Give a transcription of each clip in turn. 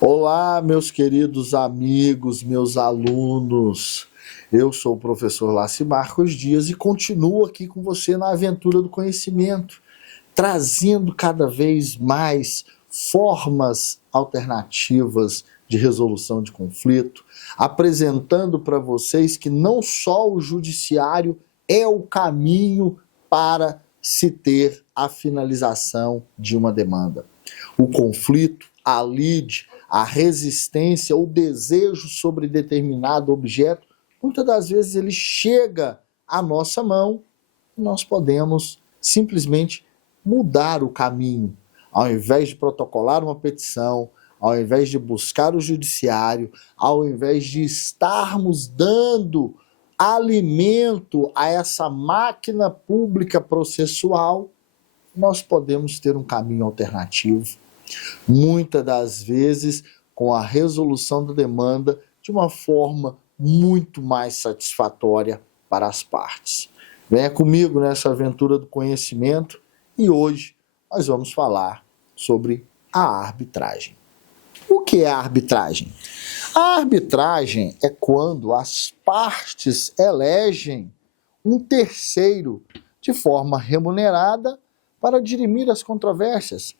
Olá, meus queridos amigos, meus alunos. Eu sou o professor Lácio Marcos Dias e continuo aqui com você na aventura do conhecimento, trazendo cada vez mais formas alternativas de resolução de conflito, apresentando para vocês que não só o judiciário é o caminho para se ter a finalização de uma demanda. O conflito, a lide, a resistência, o desejo sobre determinado objeto, muitas das vezes ele chega à nossa mão e nós podemos simplesmente mudar o caminho. Ao invés de protocolar uma petição, ao invés de buscar o judiciário, ao invés de estarmos dando alimento a essa máquina pública processual, nós podemos ter um caminho alternativo. Muitas das vezes com a resolução da demanda de uma forma muito mais satisfatória para as partes. Venha comigo nessa aventura do conhecimento e hoje nós vamos falar sobre a arbitragem. O que é a arbitragem? A arbitragem é quando as partes elegem um terceiro de forma remunerada para dirimir as controvérsias.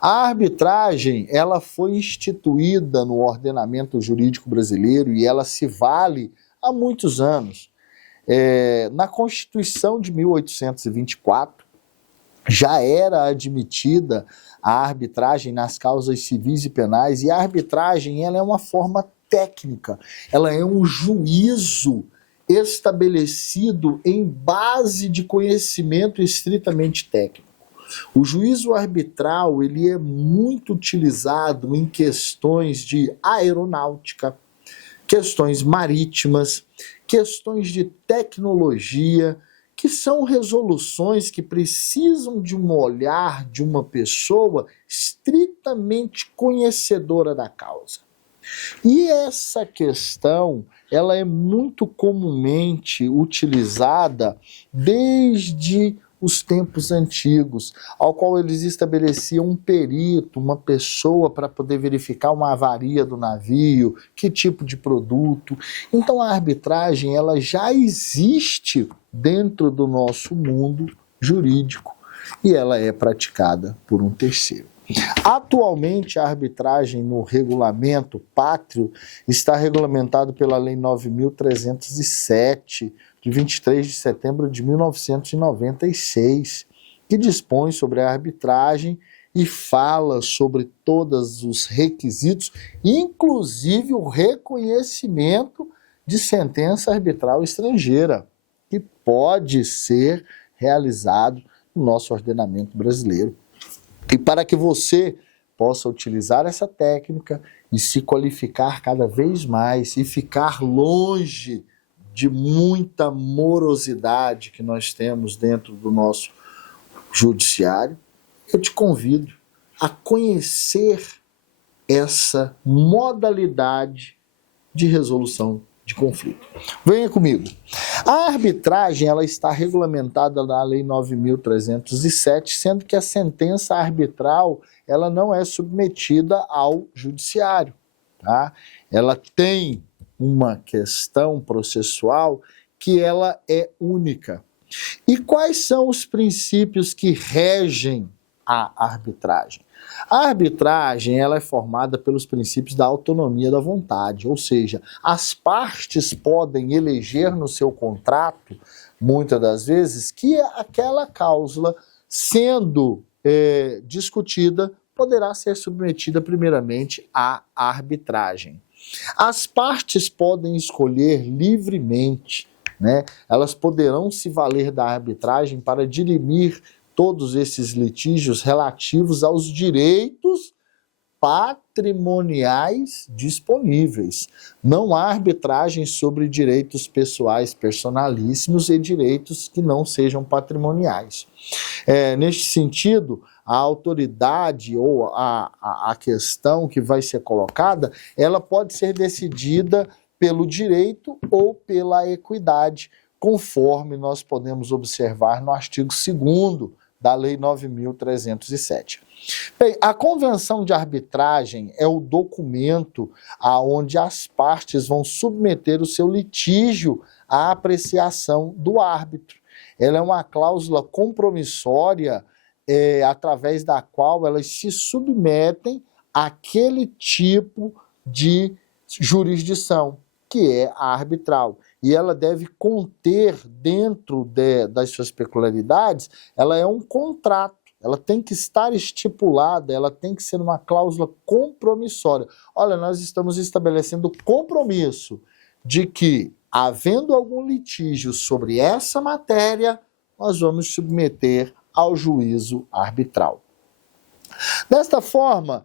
A arbitragem, ela foi instituída no ordenamento jurídico brasileiro e ela se vale há muitos anos. Na Constituição de 1824, já era admitida a arbitragem nas causas civis e penais, e a arbitragem ela é uma forma técnica, ela é um juízo estabelecido em base de conhecimento estritamente técnico. O juízo arbitral ele é muito utilizado em questões de aeronáutica, questões marítimas, questões de tecnologia, que são resoluções que precisam de um olhar de uma pessoa estritamente conhecedora da causa. E essa questão, ela é muito comumente utilizada desde os tempos antigos, ao qual eles estabeleciam um perito, uma pessoa para poder verificar uma avaria do navio, que tipo de produto. Então a arbitragem ela já existe dentro do nosso mundo jurídico e ela é praticada por um terceiro. Atualmente, a arbitragem no regulamento pátrio está regulamentado pela Lei 9.307, de 23 de setembro de 1996, que dispõe sobre a arbitragem e fala sobre todos os requisitos, inclusive o reconhecimento de sentença arbitral estrangeira, que pode ser realizado no nosso ordenamento brasileiro. E para que você possa utilizar essa técnica e se qualificar cada vez mais e ficar longe de muita morosidade que nós temos dentro do nosso judiciário, eu te convido a conhecer essa modalidade de resolução de conflito. Venha comigo. A arbitragem ela está regulamentada na Lei 9.307, sendo que a sentença arbitral ela não é submetida ao judiciário. Tá? Ela tem uma questão processual que ela é única. E quais são os princípios que regem a arbitragem? A arbitragem ela é formada pelos princípios da autonomia da vontade, ou seja, as partes podem eleger no seu contrato, muitas das vezes, que aquela cláusula, sendo discutida, poderá ser submetida primeiramente à arbitragem. As partes podem escolher livremente, né? Elas poderão se valer da arbitragem para dirimir todos esses litígios relativos aos direitos patrimoniais disponíveis. Não há arbitragem sobre direitos pessoais personalíssimos e direitos que não sejam patrimoniais. Neste sentido, a autoridade ou a questão que vai ser colocada, ela pode ser decidida pelo direito ou pela equidade, conforme nós podemos observar no artigo 2º da Lei 9.307. Bem, a convenção de arbitragem é o documento aonde as partes vão submeter o seu litígio à apreciação do árbitro. Ela é uma cláusula compromissória através da qual elas se submetem àquele tipo de jurisdição, que é a arbitral. E ela deve conter, dentro das suas peculiaridades, ela é um contrato. Ela tem que estar estipulada, ela tem que ser uma cláusula compromissória. Olha, nós estamos estabelecendo compromisso de que, havendo algum litígio sobre essa matéria, nós vamos submeter ao juízo arbitral. Desta forma,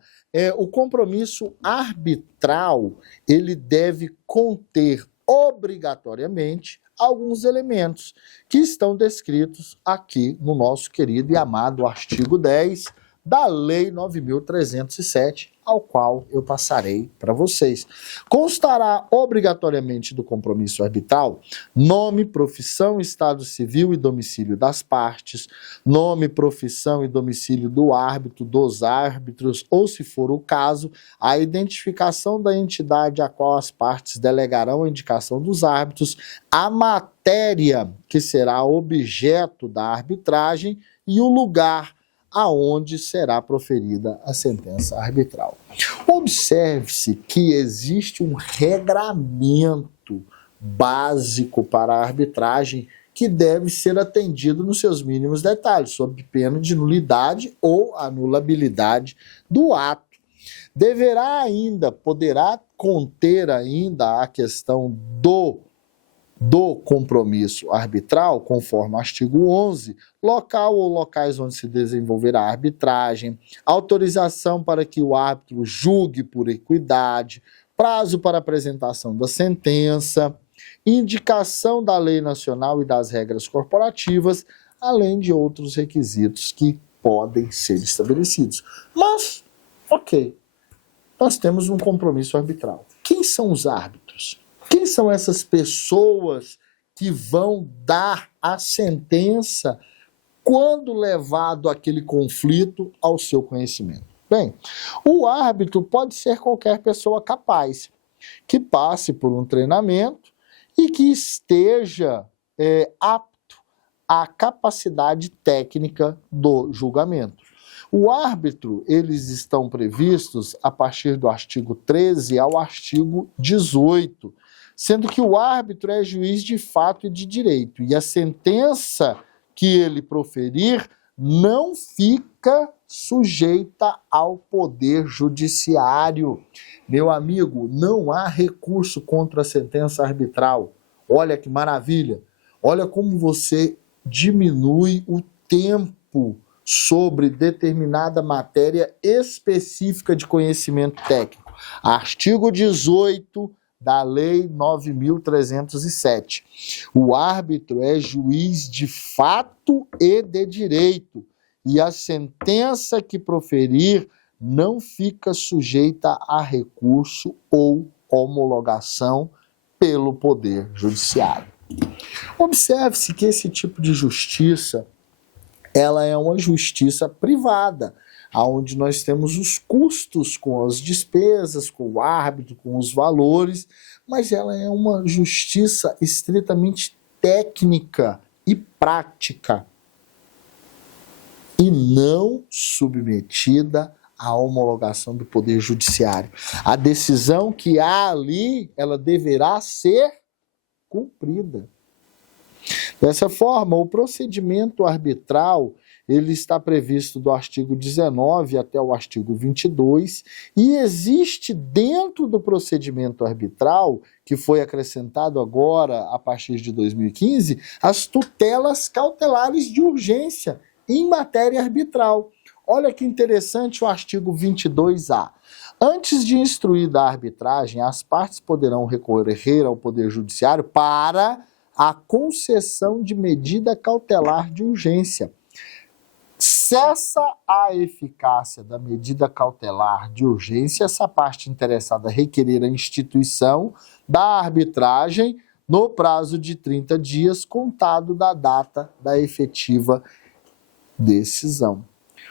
o compromisso arbitral, ele deve conter obrigatoriamente alguns elementos que estão descritos aqui no nosso querido e amado artigo 10 da Lei 9.307, ao qual eu passarei para vocês. Constará obrigatoriamente do compromisso arbitral nome, profissão, estado civil e domicílio das partes, nome, profissão e domicílio do árbitro, dos árbitros, ou, se for o caso, a identificação da entidade a qual as partes delegarão a indicação dos árbitros, a matéria que será objeto da arbitragem e o lugar aonde será proferida a sentença arbitral. Observe-se que existe um regramento básico para a arbitragem que deve ser atendido nos seus mínimos detalhes, sob pena de nulidade ou anulabilidade do ato. Poderá conter ainda a questão do compromisso arbitral, conforme o artigo 11, local ou locais onde se desenvolverá a arbitragem, autorização para que o árbitro julgue por equidade, prazo para apresentação da sentença, indicação da lei nacional e das regras corporativas, além de outros requisitos que podem ser estabelecidos. Mas, ok, nós temos um compromisso arbitral. Quem são os árbitros? Quem são essas pessoas que vão dar a sentença quando levado aquele conflito ao seu conhecimento? Bem, o árbitro pode ser qualquer pessoa capaz, que passe por um treinamento e que esteja apto à capacidade técnica do julgamento. O árbitro, eles estão previstos a partir do artigo 13 ao artigo 18, sendo que o árbitro é juiz de fato e de direito, e a sentença que ele proferir não fica sujeita ao poder judiciário. Meu amigo, não há recurso contra a sentença arbitral. Olha que maravilha! Olha como você diminui o tempo sobre determinada matéria específica de conhecimento técnico. Artigo 18 da Lei 9.307. O árbitro é juiz de fato e de direito, e a sentença que proferir não fica sujeita a recurso ou homologação pelo Poder Judiciário. Observe-se que esse tipo de justiça, ela é uma justiça privada, onde nós temos os custos com as despesas, com o árbitro, com os valores, mas ela é uma justiça estritamente técnica e prática, e não submetida à homologação do Poder Judiciário. A decisão que há ali, ela deverá ser cumprida. Dessa forma, o procedimento arbitral, ele está previsto do artigo 19 até o artigo 22, e existe dentro do procedimento arbitral, que foi acrescentado agora a partir de 2015, as tutelas cautelares de urgência em matéria arbitral. Olha que interessante o artigo 22A. Antes de instruir da arbitragem, as partes poderão recorrer ao Poder Judiciário para a concessão de medida cautelar de urgência. Cessa a eficácia da medida cautelar de urgência, essa parte interessada requerer a instituição da arbitragem no prazo de 30 dias, contado da data da efetiva decisão.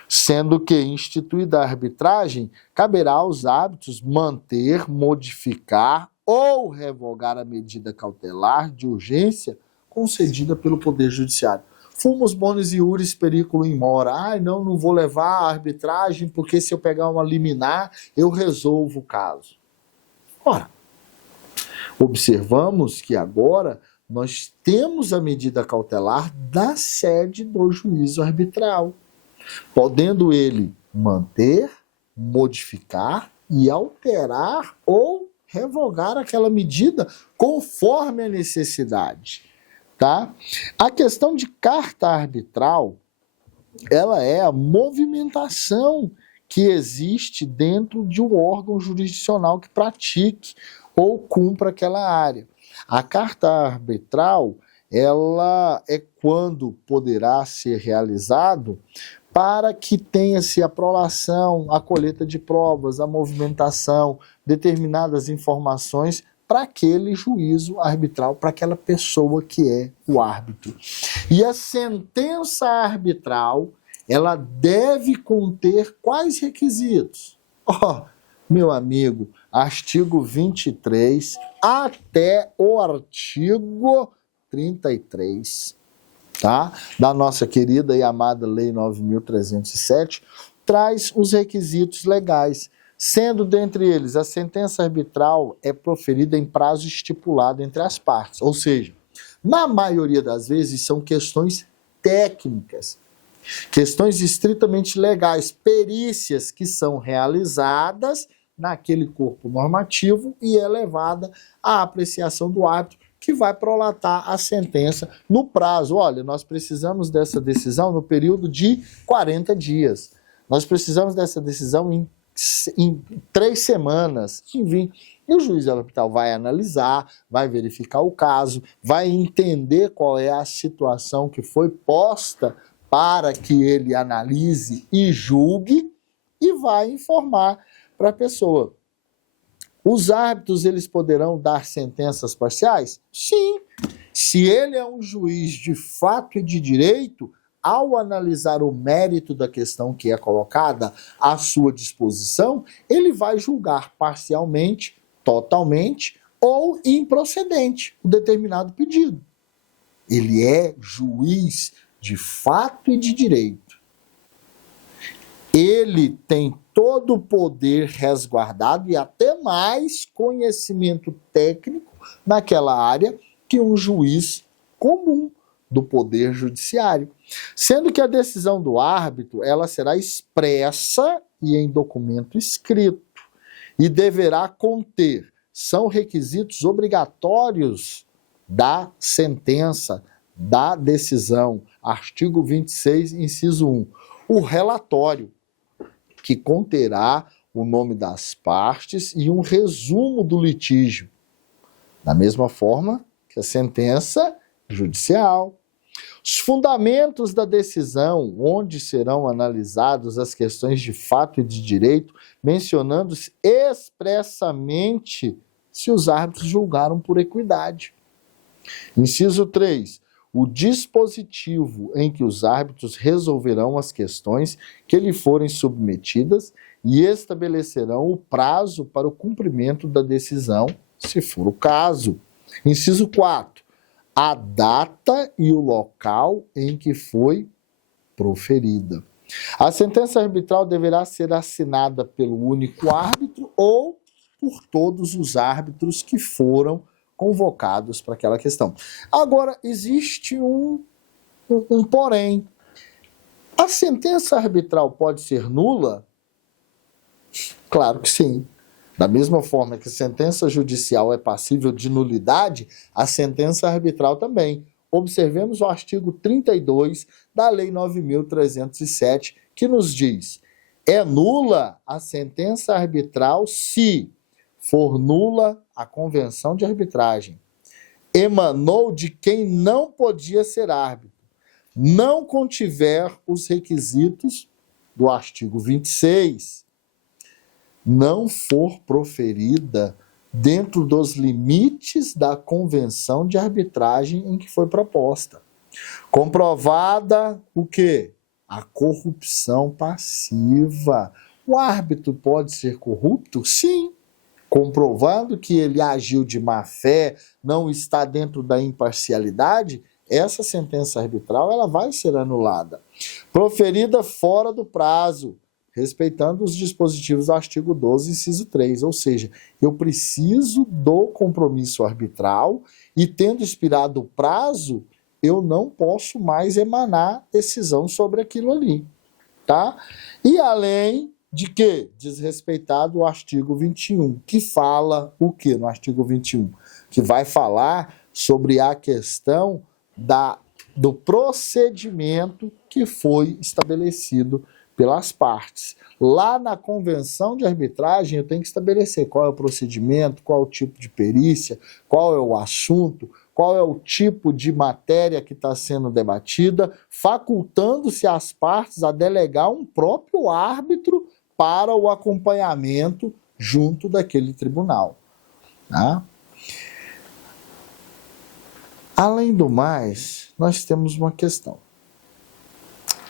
Sendo que, instituída a arbitragem, caberá aos árbitros manter, modificar ou revogar a medida cautelar de urgência concedida pelo Poder Judiciário. Fumus bonis iuris periculo in mora. Não vou levar a arbitragem porque se eu pegar uma liminar, eu resolvo o caso. Ora, observamos que agora nós temos a medida cautelar da sede do juízo arbitral, podendo ele manter, modificar e alterar ou revogar aquela medida conforme a necessidade. Tá? A questão de carta arbitral, ela é a movimentação que existe dentro de um órgão jurisdicional que pratique ou cumpra aquela área. A carta arbitral, ela é quando poderá ser realizado para que tenha-se a prolação, a colheita de provas, a movimentação, determinadas informações para aquele juízo arbitral, para aquela pessoa que é o árbitro. E a sentença arbitral, ela deve conter quais requisitos? Meu amigo, artigo 23 até o artigo 33, tá? Da nossa querida e amada Lei 9.307, traz os requisitos legais, sendo dentre eles a sentença arbitral é proferida em prazo estipulado entre as partes, ou seja, na maioria das vezes são questões técnicas, questões estritamente legais, perícias que são realizadas naquele corpo normativo e é levada à apreciação do árbitro, que vai prolatar a sentença no prazo. Olha, nós precisamos dessa decisão no período de 40 dias. Nós precisamos dessa decisão em 3 semanas, enfim. E o juiz arbitral vai analisar, vai verificar o caso, vai entender qual é a situação que foi posta para que ele analise e julgue e vai informar para a pessoa. Os árbitros, eles poderão dar sentenças parciais? Sim. Se ele é um juiz de fato e de direito, ao analisar o mérito da questão que é colocada à sua disposição, ele vai julgar parcialmente, totalmente ou improcedente o determinado pedido. Ele é juiz de fato e de direito. Ele tem todo o poder resguardado e até mais conhecimento técnico naquela área que um juiz comum do Poder Judiciário. Sendo que a decisão do árbitro, ela será expressa e em documento escrito e deverá conter, são requisitos obrigatórios da sentença, da decisão, artigo 26, inciso 1, o relatório, que conterá o nome das partes e um resumo do litígio, da mesma forma que a sentença judicial. Os fundamentos da decisão, onde serão analisadas as questões de fato e de direito, mencionando-se expressamente se os árbitros julgaram por equidade. Inciso 3. O dispositivo em que os árbitros resolverão as questões que lhe forem submetidas e estabelecerão o prazo para o cumprimento da decisão, se for o caso. Inciso 4. A data e o local em que foi proferida. A sentença arbitral deverá ser assinada pelo único árbitro ou por todos os árbitros que foram convocados para aquela questão. Agora, existe um porém. A sentença arbitral pode ser nula? Claro que sim. Da mesma forma que a sentença judicial é passível de nulidade, a sentença arbitral também. Observemos o artigo 32 da Lei 9.307, que nos diz: é nula a sentença arbitral se for nula a convenção de arbitragem, emanou de quem não podia ser árbitro, não contiver os requisitos do artigo 26, não for proferida dentro dos limites da convenção de arbitragem em que foi proposta. Comprovada o quê? A corrupção passiva. O árbitro pode ser corrupto? Sim. Comprovando que ele agiu de má fé, não está dentro da imparcialidade, essa sentença arbitral ela vai ser anulada. Proferida fora do prazo, respeitando os dispositivos do artigo 12, inciso 3, ou seja, eu preciso do compromisso arbitral e, tendo expirado o prazo, eu não posso mais emanar decisão sobre aquilo ali, tá? E além de que? Desrespeitado o artigo 21, que fala o quê no artigo 21? Que vai falar sobre a questão do procedimento que foi estabelecido pelas partes. Lá na convenção de arbitragem, eu tenho que estabelecer qual é o procedimento, qual é o tipo de perícia, qual é o assunto, qual é o tipo de matéria que está sendo debatida, facultando-se as partes a delegar um próprio árbitro para o acompanhamento junto daquele tribunal. Tá? Além do mais, nós temos uma questão.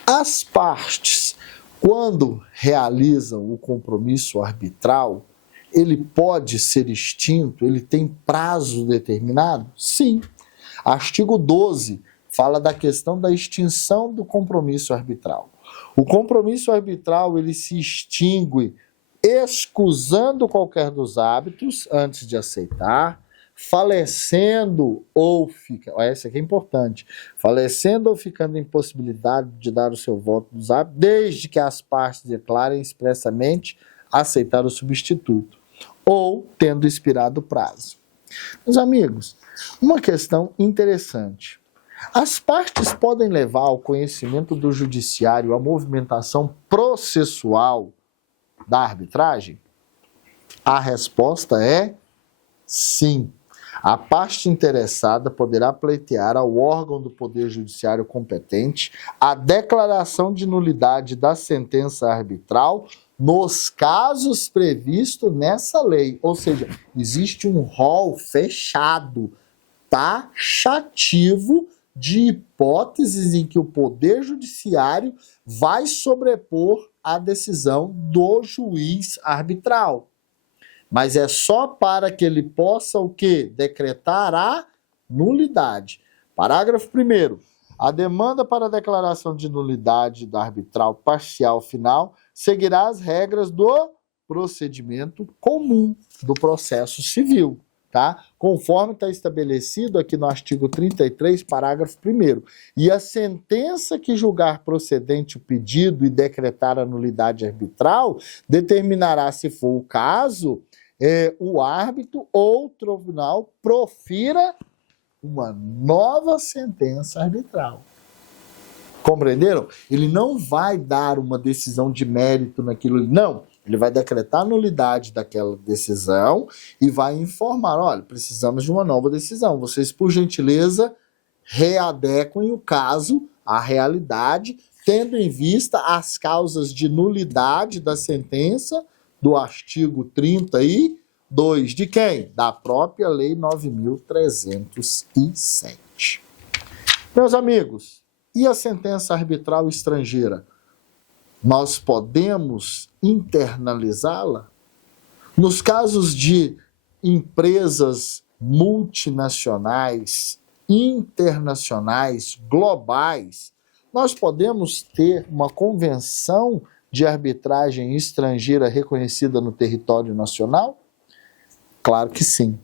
As partes, quando realizam o compromisso arbitral, ele pode ser extinto? Ele tem prazo determinado? Sim. Artigo 12 fala da questão da extinção do compromisso arbitral. O compromisso arbitral ele se extingue excusando qualquer dos hábitos antes de aceitar, falecendo ou essa aqui é importante, falecendo ou ficando em impossibilidade de dar o seu voto dos hábitos, desde que as partes declarem expressamente aceitar o substituto, ou tendo expirado o prazo. Meus amigos, uma questão interessante. As partes podem levar ao conhecimento do judiciário a movimentação processual da arbitragem? A resposta é sim. A parte interessada poderá pleitear ao órgão do Poder Judiciário competente a declaração de nulidade da sentença arbitral nos casos previstos nessa lei. Ou seja, existe um rol fechado, taxativo, de hipóteses em que o Poder Judiciário vai sobrepor a decisão do juiz arbitral. Mas é só para que ele possa o quê? Decretar a nulidade. Parágrafo 1º. A demanda para a declaração de nulidade da arbitral parcial final seguirá as regras do procedimento comum do processo civil, tá? Conforme está estabelecido aqui no artigo 33, parágrafo 1º. E a sentença que julgar procedente o pedido e decretar a nulidade arbitral determinará, se for o caso, o árbitro ou o tribunal profira uma nova sentença arbitral. Compreenderam? Ele não vai dar uma decisão de mérito naquilo, não. Ele vai decretar a nulidade daquela decisão e vai informar, olha, precisamos de uma nova decisão. Vocês, por gentileza, readequem o caso à realidade, tendo em vista as causas de nulidade da sentença do artigo 32 de quem? Da própria Lei 9.307. Meus amigos, e a sentença arbitral estrangeira? Nós podemos internalizá-la? Nos casos de empresas multinacionais, internacionais, globais, nós podemos ter uma convenção de arbitragem estrangeira reconhecida no território nacional? Claro que sim.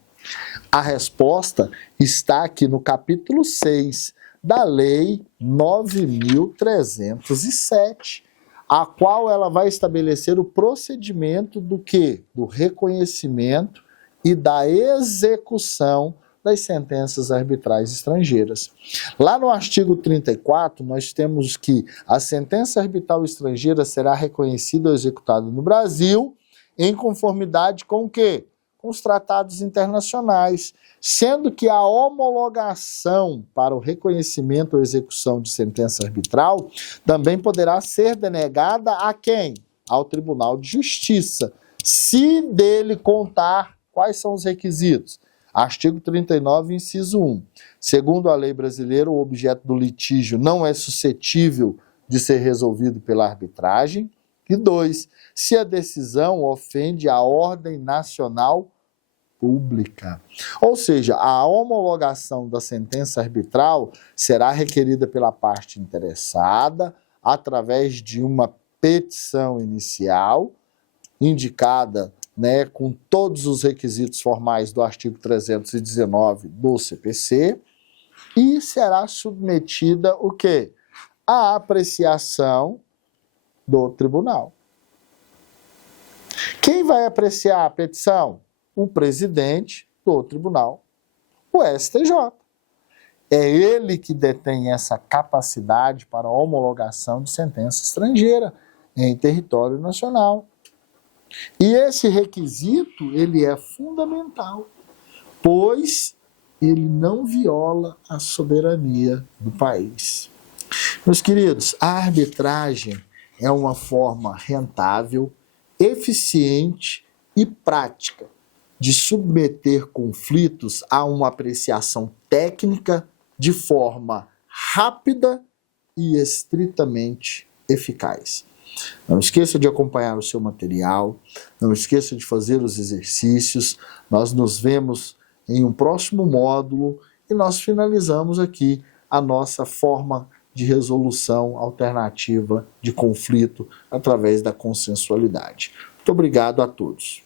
A resposta está aqui no capítulo 6 da Lei 9.307, a qual ela vai estabelecer o procedimento do quê? Do reconhecimento e da execução das sentenças arbitrais estrangeiras. Lá no artigo 34, nós temos que a sentença arbitral estrangeira será reconhecida ou executada no Brasil em conformidade com o quê? Com os tratados internacionais, sendo que a homologação para o reconhecimento ou execução de sentença arbitral também poderá ser denegada a quem? Ao Tribunal de Justiça, se dele contar quais são os requisitos. Artigo 39, inciso 1. Segundo a lei brasileira, o objeto do litígio não é suscetível de ser resolvido pela arbitragem. E 2, se a decisão ofende a ordem nacional pública. Ou seja, a homologação da sentença arbitral será requerida pela parte interessada através de uma petição inicial, indicada, com todos os requisitos formais do artigo 319 do CPC, e será submetida o quê? À apreciação do tribunal. Quem vai apreciar a petição? O presidente do tribunal, o STJ. É ele que detém essa capacidade para a homologação de sentença estrangeira em território nacional. E esse requisito, ele é fundamental, pois ele não viola a soberania do país. Meus queridos, a arbitragem é uma forma rentável, eficiente e prática de submeter conflitos a uma apreciação técnica de forma rápida e estritamente eficaz. Não esqueça de acompanhar o seu material, não esqueça de fazer os exercícios. Nós nos vemos em um próximo módulo e nós finalizamos aqui a nossa forma de resolução alternativa de conflito através da consensualidade. Muito obrigado a todos.